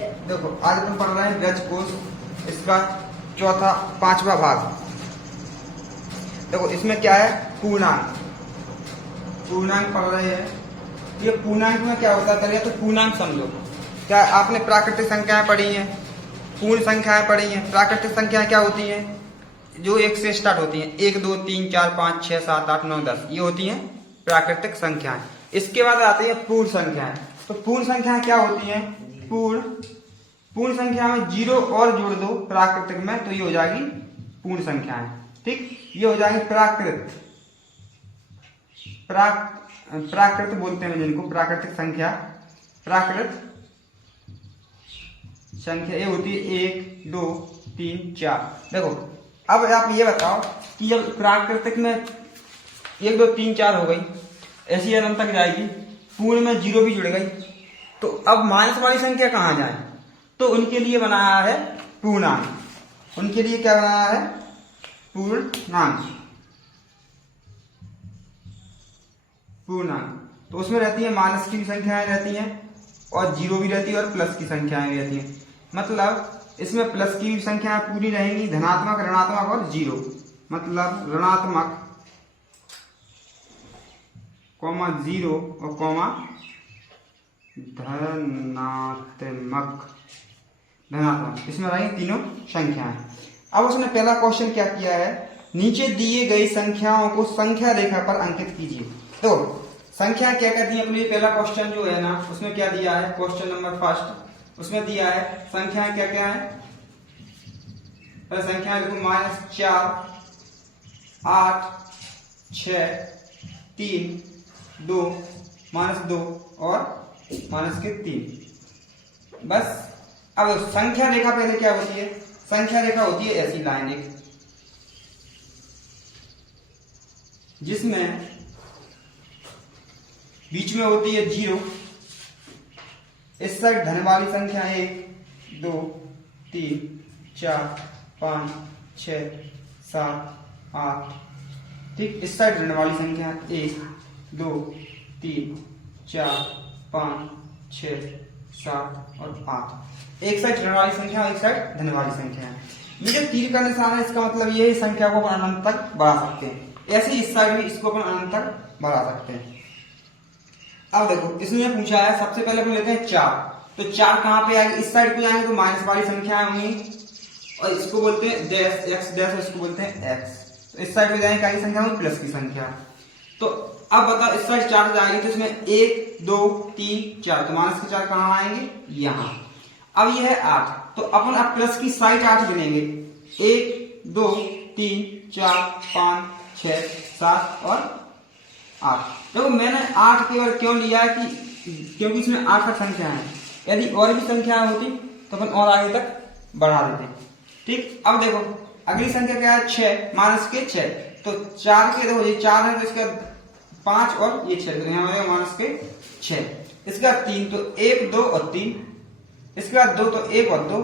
देखो आज अपन पढ़ रहे हैं व्यंजकोश, इसका चौथा पांचवा भाग। देखो इसमें क्या है, पूर्णांक। पूर्णांक पढ़ रहे हैं। ये पूर्णांक में क्या होता है, पहले तो पूर्णांक समझो। क्या आपने प्राकृतिक संख्याएं पढ़ी हैं, पूर्ण संख्याएं पढ़ी हैं। प्राकृतिक संख्याएं क्या होती हैं, जो एक से स्टार्ट होती हैं, 1 2 3 4 5 6 7 8 9 10, ये होती हैं प्राकृतिक संख्याएं। इसके बाद आती है पूर्ण संख्याएं। तो पूर्ण संख्याएं क्या होती हैं, पूर्ण संख्या में 0 और जोड़ दो प्राकृतिक में, तो ये हो जाएगी पूर्ण संख्याएं। ठीक, ये हो जाएगी प्राकृत बोलते हैं जिनको, प्राकृतिक संख्या। प्राकृत संख्या ये होती है 1 2 3 4। देखो अब आप ये बताओ कि जब प्राकृतिक में 1 2 3 4 हो गई, ऐसी अनंत तक जाएगी, पूर्ण में 0 भी जुड़ गई, तो अब माइनस वाली संख्या कहाँ जाए, तो उनके लिए बनाया है पूर्णांक। उनके लिए क्या बनाया है, पूर्णांक। तो उसमें रहती है माइनस की भी संख्याएं रहती हैं, और 0 भी रहती है, और प्लस की संख्याएं भी रहती हैं। मतलब इसमें प्लस की भी संख्याएं पूरी रहेंगी, धनात्मक, ऋणात्मक और 0। मतलब ऋणात्मक, कॉमा 0 और कॉमा धनात्मक, इसमें रहेंगी तीनों संख्याएं। अब उसने पहला क्वेश्चन क्या किया है, नीचे दिए गई संख्याओं को संख्या रेखा पर अंकित कीजिए। तो संख्या क्या कहती है अपनी, पहला क्वेश्चन जो है ना, उसमें क्या दिया है, क्वेश्चन नंबर फर्स्ट, उसमें दिया है संख्याएं क्या क्या है। पहले संख्याएं देखो, -4 8 6 3 2 -2 और -3। बस अब संख्या रेखा पहले क्या होती है, संख्या रेखा होती है ऐसी लाइन एक, जिसमें बीच में होती है 0, इस साइड धन वाली संख्या 1 2 3 4 5 6 7 8। ठीक, इस साइड ऋण वाली संख्या 1 2 3 4 5 6 7 और 8। एक साइड ऋण वाली संख्या, एक साइड धन वाली संख्या है। ये जो तीर का निशान है, इसका मतलब ये संख्या को अपन अनंत तक बढ़ा सकते हैं। ऐसे ही इस साइड भी इसको अपन अनंत तक बढ़ा सकते हैं। अब देखो इसमें पूछा है, सबसे पहले अपन लेते हैं 4। तो 4 कहां पे आएगी, इस साइड पे आएंगे तो माइनस वाली संख्या होंगी, और इसको बोलते हैं डैश, एक्स डैश, इसको बोलते हैं एक्स। तो इस साइड पे जाएंगे क्या की संख्या होगी, प्लस की संख्या। तो अब बताओ इस साइड 4 जाएंगे, तो इसमें 1 2 3 4, तो माइनस के 4 कहां आएंगे, यहाँ। अब ये है 8, तो अपन अब प्लस की साइड 8 गिनेंगे, 1 2 3 4 5 6 7 और 8। देखो मैंने 8 केवल क्यों लिया है कि क्योंकि इसमें 8 संख्या है। यदि और भी संख्या होती तो अपन और आगे तक बढ़ा देते। ठीक, अब देखो अगली संख्या क्या है, 6 माइनस के 6। तो 4 के देखो ये 4 है, तो इसका 5 और ये 6, तो यहाँ माइनस के 6। इसका 3, तो 1 2 और 3। इसके बाद 2, तो 1 और 2।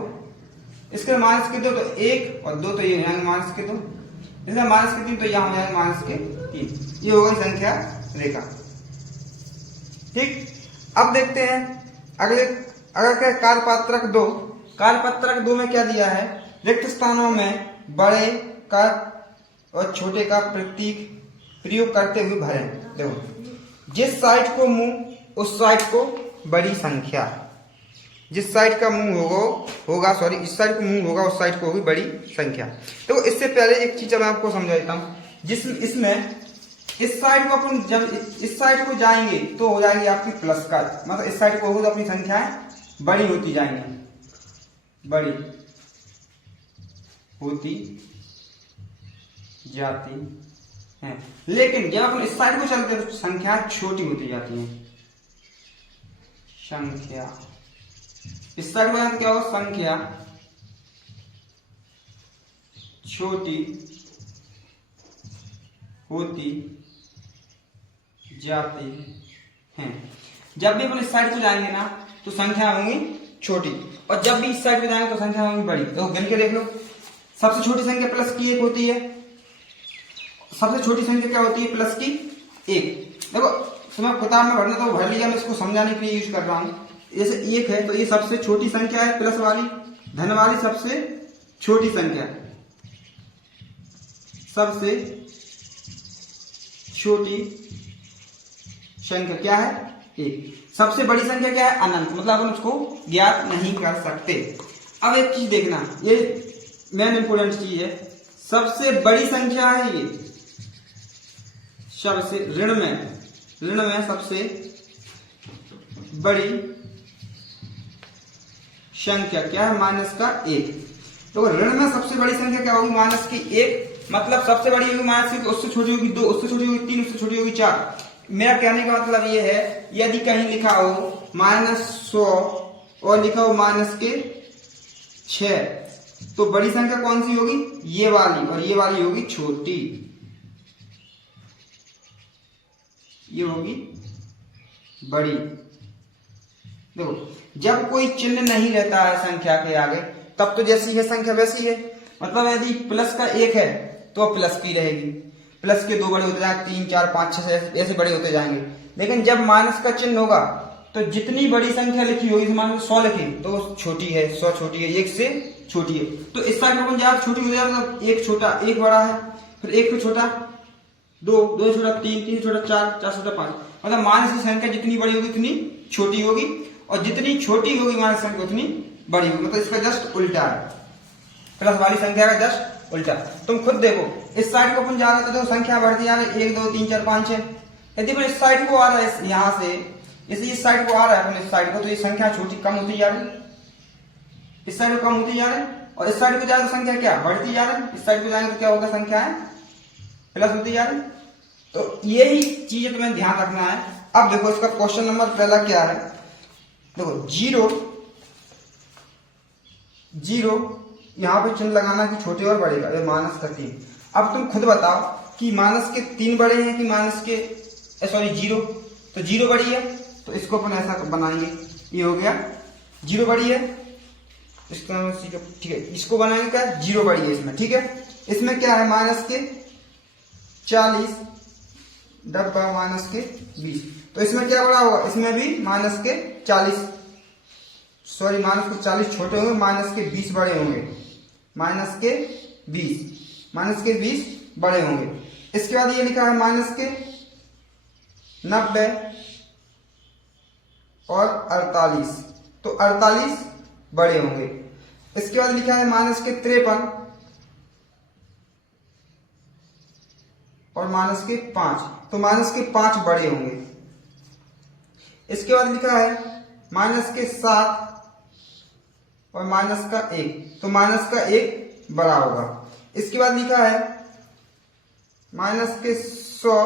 इसके माइनस के 2, तो 1 और 2, तो ये यहाँ माइनस के 2। इसका माइनस के 3, तो यहाँ हो जाएंगे माइनस के 3। ये हो गई संख्या रेखा। ठीक, अब देखते हैं अगले, अगर क्या कार्यपत्रक 2। कार्यपत्रक 2 में क्या दिया है, रिक्त स्थानों में बड़े का और छोटे का प्रयोग करते हुए भरें। देखो जिस साइड को मुंह उस साइड को बड़ी संख्या, जिस साइड का मुंह होगा सॉरी इस साइड को मुंह होगा उस साइड को होगी बड़ी संख्या। तो इससे पहले एक चीज मैं आपको समझा देता हूं, इसमें इस साइड को अपन जब इस साइड को जाएंगे तो हो जाएगी आपकी प्लस का, मतलब इस साइड को होगा तो अपनी संख्याएं बड़ी होती जाएंगी, बड़ी होती जाती हैं। लेकिन जब अपन इस साइड को चलते हैं तो संख्या छोटी होती जाती है। संख्या इस साइड को क्या हो, संख्या छोटी होती जाती हैं। जब भी अपन इस साइड को जाएंगे ना तो संख्या होंगी छोटी, और जब भी इस साइड पे जाएंगे तो संख्या होंगी बड़ी। तो गिन के देख लो, सबसे छोटी संख्या प्लस की 1 होती है। सबसे छोटी संख्या क्या होती है, प्लस की 1। देखो तुम्हें किताब में भरना तो भर लिया, मैं इसको समझाने के लिए यूज कर रहा हूँ। जैसे 1 है तो ये सबसे छोटी संख्या है प्लस वाली, धन वाली सबसे छोटी संख्या, सबसे छोटी संख्या क्या है 1। सबसे बड़ी संख्या क्या है अनंत, मतलब अपन उसको ज्ञात नहीं कर सकते। अब एक चीज देखना, ये मेन इंपोर्टेंट चीज है, सबसे बड़ी संख्या है ये, सबसे ऋण में सबसे बड़ी संख्या क्या है -1। तो ऋण में सबसे बड़ी संख्या क्या होगी -1, मतलब सबसे बड़ी होगी -1, उससे छोटी होगी 2, उससे छोटी होगी 3, उससे छोटी होगी 4। मेरा कहने का मतलब ये है, यदि कहीं लिखा हो -100 और लिखा हो -6, तो बड़ी संख्या कौन सी होगी, ये वाली, और ये वाली होगी छोटी, ये होगी बड़ी। देखो जब कोई चिन्ह नहीं रहता है संख्या के आगे, तब तो जैसी है संख्या वैसी है, मतलब यदि प्लस का 1 है तो प्लस की रहेगी, प्लस के 2 बड़े होते जाएंगे, 3 4 5 6 ऐसे बड़े होते जाएंगे। लेकिन जब माइनस का चिन्ह होगा तो जितनी बड़ी संख्या लिखी होगी, मान लो 100 लिखी तो छोटी है, 100 छोटी है, 1 से छोटी है। तो इस साइड में ज्यादा छोटी हो जाए, मतलब 1 छोटा, 1 बड़ा है, फिर 1 फिर छोटा, 2 2 छोटा, 3 3 छोटा, 4 4 छोटा, 5, मतलब माइनस की संख्या जितनी बड़ी होगी उतनी छोटी होगी, और जितनी छोटी होगी माइनस संख्या उतनी बड़ी होगी, मतलब इसका जस्ट उल्टा है, प्लस वाली संख्या का जस्ट उल्टा। तुम खुद देखो, इस साइड को अपन जा रहे थे तो संख्या बढ़ती आ रही, 1 2 3 4 5 6। यदि अपन इस साइड को आ रहा है, यहाँ से इस साइड को आ रहा है अपन इस साइड को, तो ये संख्या छोटी कम होती जा रही, इस साइड को कम होती जा रही, और इस साइड को जाए तो संख्या क्या बढ़ती जा रही, इस साइड को जाएंगे तो क्या होगा, संख्या है प्लस होती जा रही। तो यही चीज तुम्हें ध्यान रखना है। अब देखो इसका क्वेश्चन नंबर पहला क्या है, देखो 0 यहां पे चिन्ह लगाना कि छोटे और बड़े का, -3। अब तुम खुद बताओ कि -3 बड़े हैं कि -0, तो 0 बड़ी है, तो इसको अपन ऐसा बनाएंगे, ये हो गया 0 बड़ी है, इसका ठीक है, इसको बनाएंगे क्या 0 बड़ी है इसमें, ठीक है। इसमें क्या है -40 डब्बा -20, तो इसमें क्या बड़ा होगा, इसमें भी -40 छोटे होंगे, -20 बड़े होंगे, -20 बड़े होंगे। इसके बाद ये लिखा है -90 और 48, तो 48 बड़े होंगे। इसके बाद लिखा है -53 और -5, तो -5 बड़े होंगे। इसके बाद लिखा है -7 और -1, तो -1 बड़ा होगा। इसके बाद लिखा है -100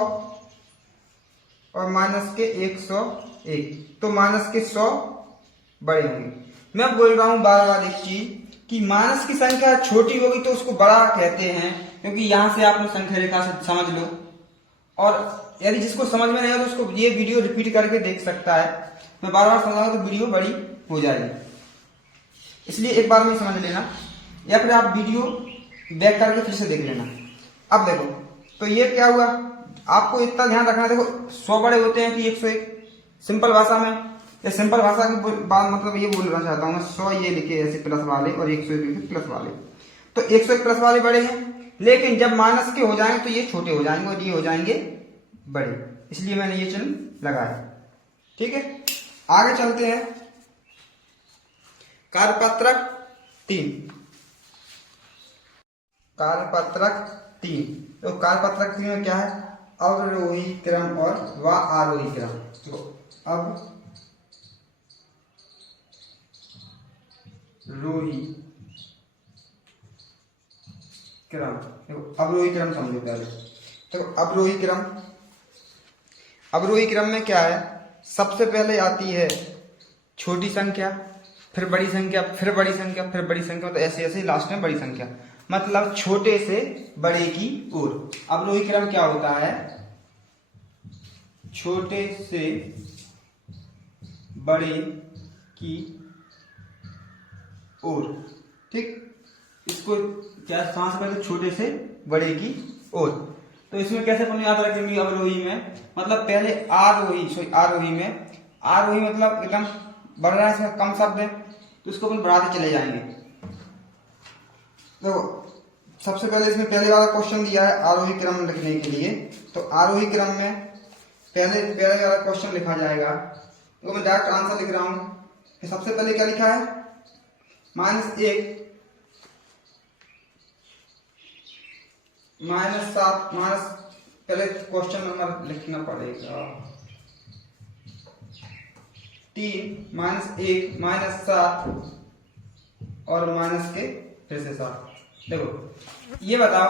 और -101, तो -100 बड़े होंगे। मैं बोल रहा हूं बार बार एक चीज कि माइनस की संख्या छोटी होगी तो उसको बड़ा कहते हैं, क्योंकि यहां से आपने संख्या रेखा से समझ लो, और यदि जिसको समझ में नहीं आया तो उसको ये वीडियो रिपीट करके देख सकता है। मैं बार बार समझाऊंगा तो वीडियो बड़ी हो जाएगी, इसलिए एक बार में समझ लेना, या फिर आप वीडियो बैक करके फिर से देख लेना। अब देखो, तो ये क्या हुआ, आपको इतना ध्यान रखना, देखो 100 बड़े होते हैं कि 101, सिंपल भाषा में, या सिंपल भाषा की बात मतलब ये बोलना चाहता हूँ मैं, 100 ये लिखे ऐसे प्लस वाले और 101 लिखे प्लस वाले, तो 101 प्लस वाले बड़े हैं, लेकिन जब माइनस के हो जाएंगे तो ये छोटे हो जाएंगे और ये हो जाएंगे बड़े, इसलिए मैंने ये चिन्ह लगाया, ठीक है। आगे चलते हैं, कार्यपत्रक 3, तो कार्यपत्रक 3 में क्या है, अवरोही क्रम और व आरोही क्रम। तो अब रोही क्रम, देखो अवरोही क्रम समझो पहले। तो अवरोही क्रम में क्या है, सबसे पहले आती है छोटी संख्या, फिर बड़ी संख्या, फिर बड़ी संख्या, फिर बड़ी संख्या, तो ऐसे ऐसे लास्ट में बड़ी संख्या, मतलब छोटे से बड़े की ओर। अवरोही क्रम क्या होता है, छोटे से बड़े की ओर, ठीक। इसको क्या सांस पहले छोटे से बड़े की ओर, तो इसमें कैसे अपन याद रखेंगे, अवरोही में मतलब पहले आरोही मतलब एकदम बढ़ रहा है, इसमें कम शब्द है, तो इसको अपन बढ़ाते चले जाएंगे। देखो सबसे पहले इसमें पहले वाला क्वेश्चन दिया है आरोही क्रम लिखने के लिए, तो आरोही क्रम में पहले वाला क्वेश्चन लिखा जाएगा, तो मैं डायरेक्ट आंसर लिख रहा हूं। फिर सबसे पहले क्या लिखा है, -1 -7 माइनस, पहले क्वेश्चन नंबर लिखना पड़ेगा, 3 -1 -7 और माइनस के फिर से 7। देखो ये बताओ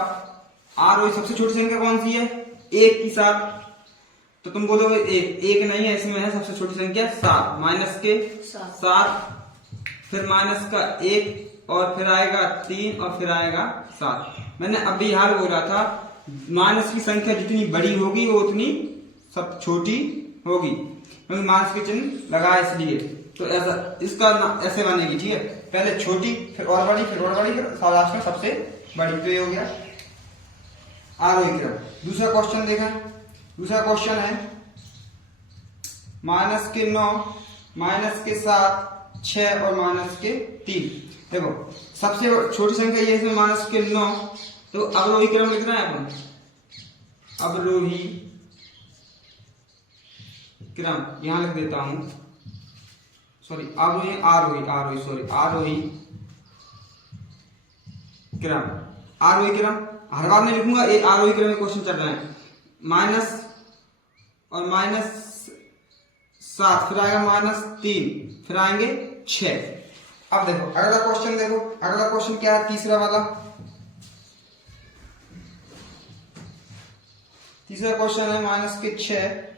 आरोही सबसे छोटी संख्या कौन सी है, 1 की 7, तो तुम बोलोगे 1 नहीं है, इसमें है सबसे छोटी संख्या 7, माइनस के 7, फिर माइनस का 1 और फिर आएगा 3 और फिर आएगा 7। मैंने अभी हाल बोला था माइनस की संख्या जितनी बड़ी होगी वो उतनी सब छोटी होगी, क्योंकि माइनस के चिन्ह लगा इसलिए, तो ऐसा इसका ऐसे बनेगी, ठीक है, पहले छोटी फिर और बड़ी फिर और बड़ी फिर लास्ट में सबसे बड़ी, तो ये हो गया आरोही क्रम। दूसरा क्वेश्चन देखा, दूसरा क्वेश्चन है -9 -7 6 और -3। देखो सबसे छोटी संख्या ये है -9, तो अवरोही क्रम लिखना है अपन, अवरोही क्रम यहां लिख देता हूं, सॉरी आरोही क्रम, आरोही क्रम हर बार नहीं लिखूंगा, एक आरोही क्रम में क्वेश्चन चल रहा है, माइनस और -7 फिर आएगा -3 फिर आएंगे 6। अब देखो अगला क्वेश्चन, देखो अगला क्वेश्चन क्या है, तीसरा वाला, तीसरा क्वेश्चन है -6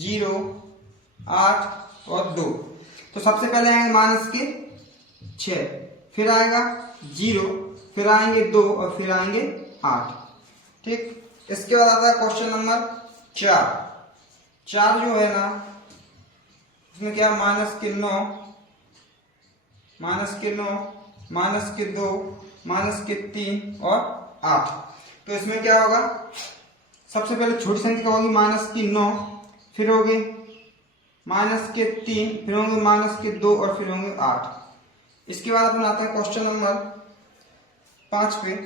0 8 और 2। तो सबसे पहले आएंगे -6 फिर आएगा 0 फिर आएंगे 2 और फिर आएंगे 8, ठीक। इसके बाद आता है क्वेश्चन नंबर 4 जो है ना, इसमें क्या है -9 -2 -3 और 8। तो इसमें क्या होगा, सबसे पहले छोटी संख्या होगी -9, फिर होगी -3, फिर होंगे -2 और फिर होंगे 8। इसके बाद अपन आते हैं क्वेश्चन नंबर 5 पे।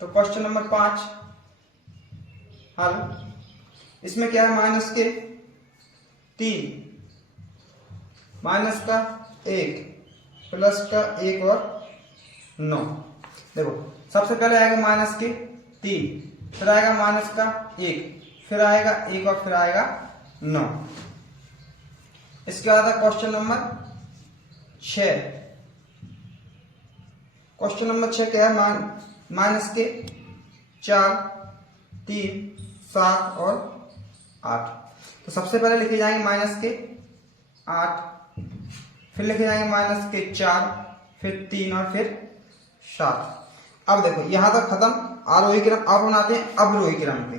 तो क्वेश्चन नंबर 5 हल, इसमें क्या है -3 माइनस का 1 प्लस का 1 और 9। देखो सबसे पहले आएगा -3 फिर आएगा -1 फिर आएगा 1 और फिर आएगा 9। इसके बाद क्वेश्चन नंबर 6। क्वेश्चन नंबर 6 क्या है, -4 3 7 और 8। तो सबसे पहले लिखे जाएंगे -8 फिर लिखे जाएंगे -4 फिर 3 और फिर 7। अब देखो यहां तक खत्म आरोही क्रम। अब बनाते हैं अवरोही क्रम पे।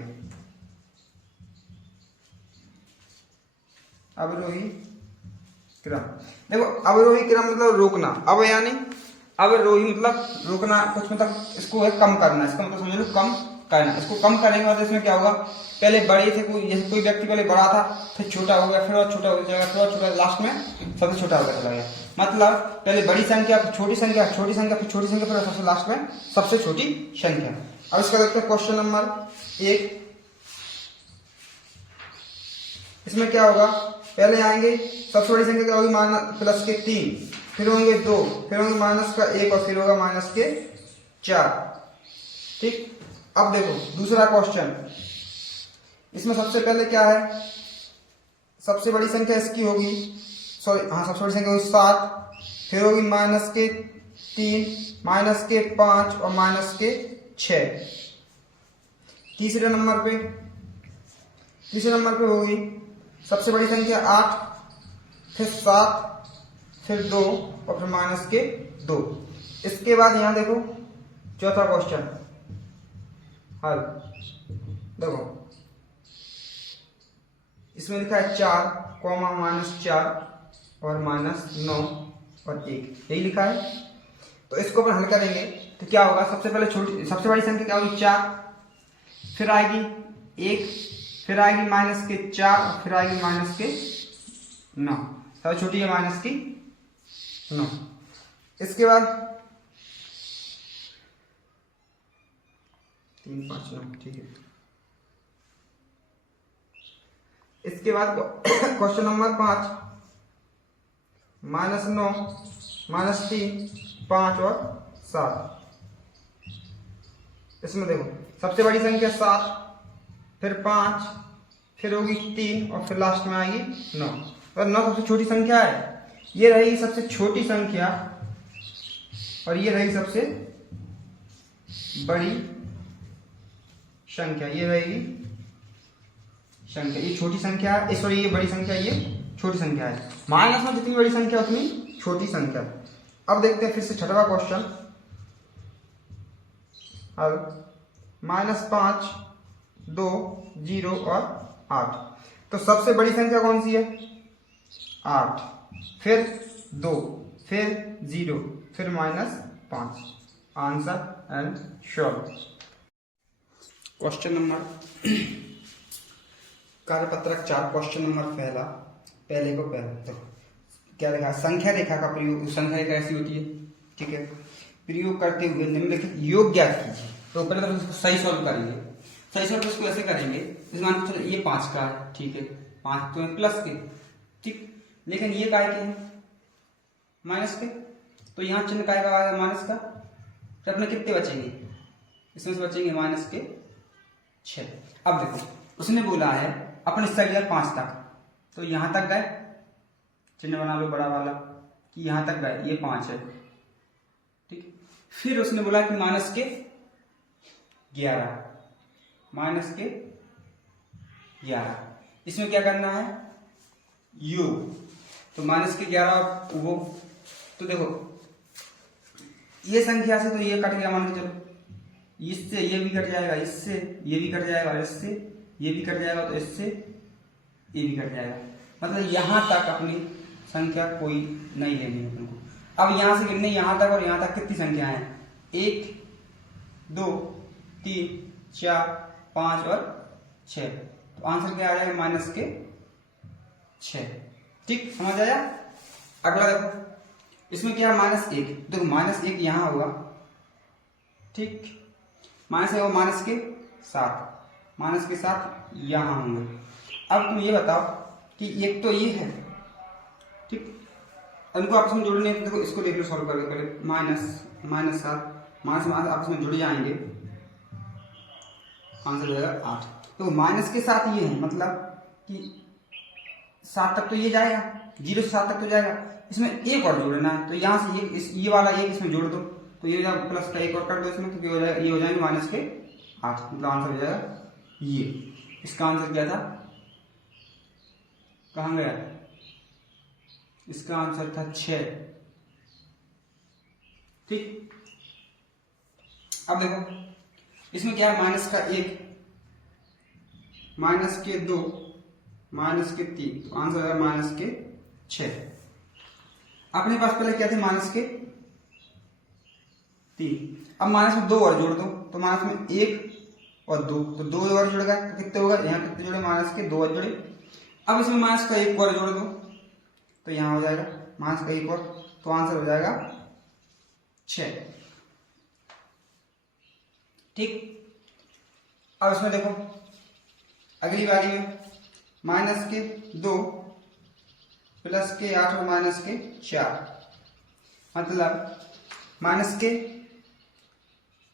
अवरोही क्रम, देखो अवरोही क्रम मतलब रोकना, अब यानी अवरोही मतलब रोकना, कुछ मतलब इसको है कम करना, इसका मतलब समझ लो कम करना। इसको कम करेंगे मतलब इसमें क्या होगा, पहले बड़े थे कोई, जैसे कोई व्यक्ति पहले बड़ा था फिर छोटा हो गया फिर और छोटा हो जाएगा फिर और छोटा, लास्ट में सबसे छोटा होकर चला गया। मतलब पहले बड़ी संख्या फिर छोटी संख्या फिर छोटी संख्या फिर छोटी संख्या फिर सबसे लास्ट में सबसे छोटी संख्या। अब इसका देखते हैं क्वेश्चन नंबर 1। इसमें क्या होगा, पहले आएंगे सबसे बड़ी संख्या क्या होगी +3 फिर होंगे 2 फिर होंगे -1 और फिर होगा -4, ठीक। अब देखो दूसरा क्वेश्चन, इसमें सबसे पहले क्या है, सबसे बड़ी संख्या इसकी होगी, सॉरी हाँ सबसे बड़ी संख्या होगी 7 फिर होगी -3 -5 और -6। तीसरे नंबर पे होगी सबसे बड़ी संख्या 8 फिर 7 फिर 2 और फिर -2। इसके बाद यहां देखो चौथा क्वेश्चन हल, देखो इसमें लिखा है 4 -4 और -9 और 1, यही लिखा है। तो इसको अपन हल करेंगे तो क्या होगा, सबसे पहले सबसे बड़ी संख्या क्या होगी 4 फिर आएगी 1 फिर आएगी -4 और फिर आएगी -9। सबसे छोटी है माइनस की 9। इसके बाद 3 5 9, ठीक है। इसके बाद क्वेश्चन नंबर 5, -9 -3 5 और 7। इसमें देखो सबसे बड़ी संख्या 7, फिर 5, फिर होगी 3 और फिर लास्ट में आएगी 9। और 9 सबसे छोटी संख्या है, ये रहेगी सबसे छोटी संख्या और ये रहेगी सबसे बड़ी संख्या। ये रहेगी संख्या, ये छोटी संख्या है, सॉरी ये बड़ी संख्या, ये छोटी संख्या है। माइनस में जितनी बड़ी संख्या उतनी छोटी संख्या। अब देखते हैं फिर से छठवां क्वेश्चन। अब -5 2 0 और 8। तो सबसे बड़ी संख्या कौन सी है? 8, फिर 2, फिर 0, फिर -5। Answer and solve. Question number कार्यपत्रक 4, क्वेश्चन नंबर पहले को पहले तो क्या लिखा? संख्या रेखा का प्रयोग। संख्या रेखा ऐसी होती है, ठीक है। प्रयोग करते हुए निम्नलिखित योग ज्ञात कीजिए। तो पहले तो इसको सही सॉल्व करेंगे। सही सॉल्व इसको ऐसे करेंगे, इस मान चलो ये 5 का है, ठीक है, 5 तो है प्लस के, ठीक, लेकिन ये काय के हैं? माइनस के। तो यहाँ चिन्ह काय का आएगा? माइनस का। फिर अपने कितने बचेंगे? इसमें से बचेंगे माइनस के 6। अब देखो उसने बोला है अपने साइड 5 तक, तो यहां तक गए, चिन्ह बना लो बड़ा वाला कि यहां तक गए, ये 5 है, ठीक। फिर उसने बोला कि माइनस के 11, माइनस के 11। इसमें क्या करना है? योग। तो माइनस के 11 वो, तो देखो ये संख्या से तो ये कट गया, मान के चलो, इससे ये भी कट जाएगा, इससे ये भी कट जाएगा, इससे ये भी कट जाएगा, तो इससे ये भी कट जाएगा। मतलब यहां तक अपनी संख्या कोई नहीं लेनी है अपने को। अब यहां से गिनने यहां तक और यहां तक कितनी संख्या है? 1 2 3 4 5 और 6। तो आंसर क्या आ जाएगा? माइनस के 6, ठीक, समझ आया। अगला देखो, इसमें क्या है? -1। देखो -1 यहां होगा, ठीक, माइनस के 7, माइनस के 7 यहां होंगे। अब तुम ये बताओ कि एक तो ये है, ठीक, इनको आपस में जोड़ने, तो देखो इसको देख लो सॉल्व करके पहले। -7 माइनस आपस में जुड़ जाएंगे, आंसर हो जाएगा 8। तो माइनस के 7 ये है, मतलब कि 7 तक तो ये जाएगा, 0 से 7 तक तो जाएगा। इसमें एक और जोड़ना है, तो यहाँ से ये वाला एक इसमें जोड़ दो, तो ये प्लस का एक और कर दो इसमें, तो ये हो जाएंगे माइनस के 8। मतलब आंसर हो जाएगा ये। इसका आंसर क्या था? कहाँ गया? इसका आंसर था 6, ठीक। अब देखो इसमें क्या है? माइनस का 1, माइनस के 2, माइनस के 3, तो आंसर हो जाएगा माइनस के 6। अपने पास पहले क्या थे? माइनस के 3। अब माइनस में 2 और जोड़ दो, तो माइनस में 1 और 2, तो 2 और जुड़ गए, तो कितने होगा? यहाँ कितने जुड़े? माइनस के 2 और जुड़े। अब इसमें माइनस का 1 और जोड़ दो, तो यहाँ हो जाएगा माइनस का 1 और, तो आंसर हो जाएगा 6, ठीक। अब इसमें देखो अगली बारी में माइनस के 2 प्लस के 8 और माइनस के 4, मतलब माइनस के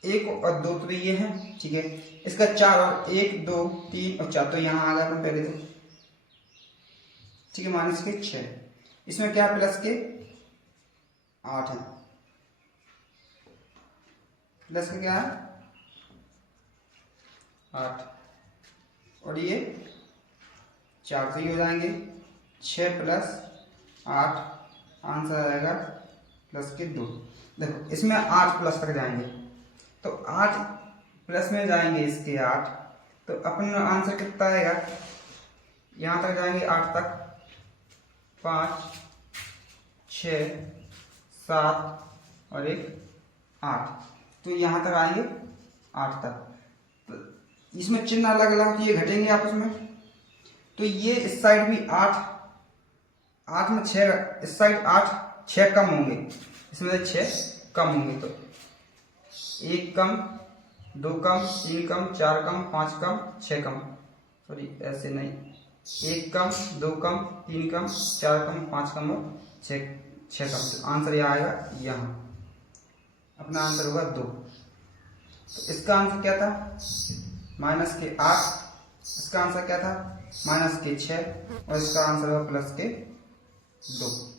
1 और 2 तो ये है, ठीक है। इसका 4 और 1 2 3 और 4, तो यहां आ गया अपन पहले तो, ठीक है, माइनस के 6। इसमें क्या? प्लस के 8 है, प्लस के क्या है? 8, और ये 4, तो ये हो जाएंगे 6 प्लस 8, आंसर आएगा प्लस के 2। देखो इसमें 8 प्लस तक जाएंगे, तो 8 प्लस में जाएंगे इसके 8, तो अपन आंसर कितना आएगा? यहां तक जाएंगे 8 तक, 5 6 7 और 1 8, तो यहां तक आएंगे 8 तक। तो इसमें चिन्ह अलग अलग, तो ये घटेंगे आपस में, तो ये इस साइड भी 8 8 में 6, इस साइड 8, 6 कम होंगे, इसमें से 6 कम होंगे, तो 1 कम, 2 कम, 3 कम, 4 कम, 5 कम, 6 कम, सॉरी ऐसे नहीं, 1 कम, 2 कम, 3 कम, 4 कम, 5 कम और 6 कम। तो आंसर यहाँ आएगा, यहाँ अपना आंसर होगा 2। तो इसका आंसर क्या था, माइनस के 8, इसका आंसर क्या था, माइनस के 6, और इसका आंसर होगा प्लस के 2।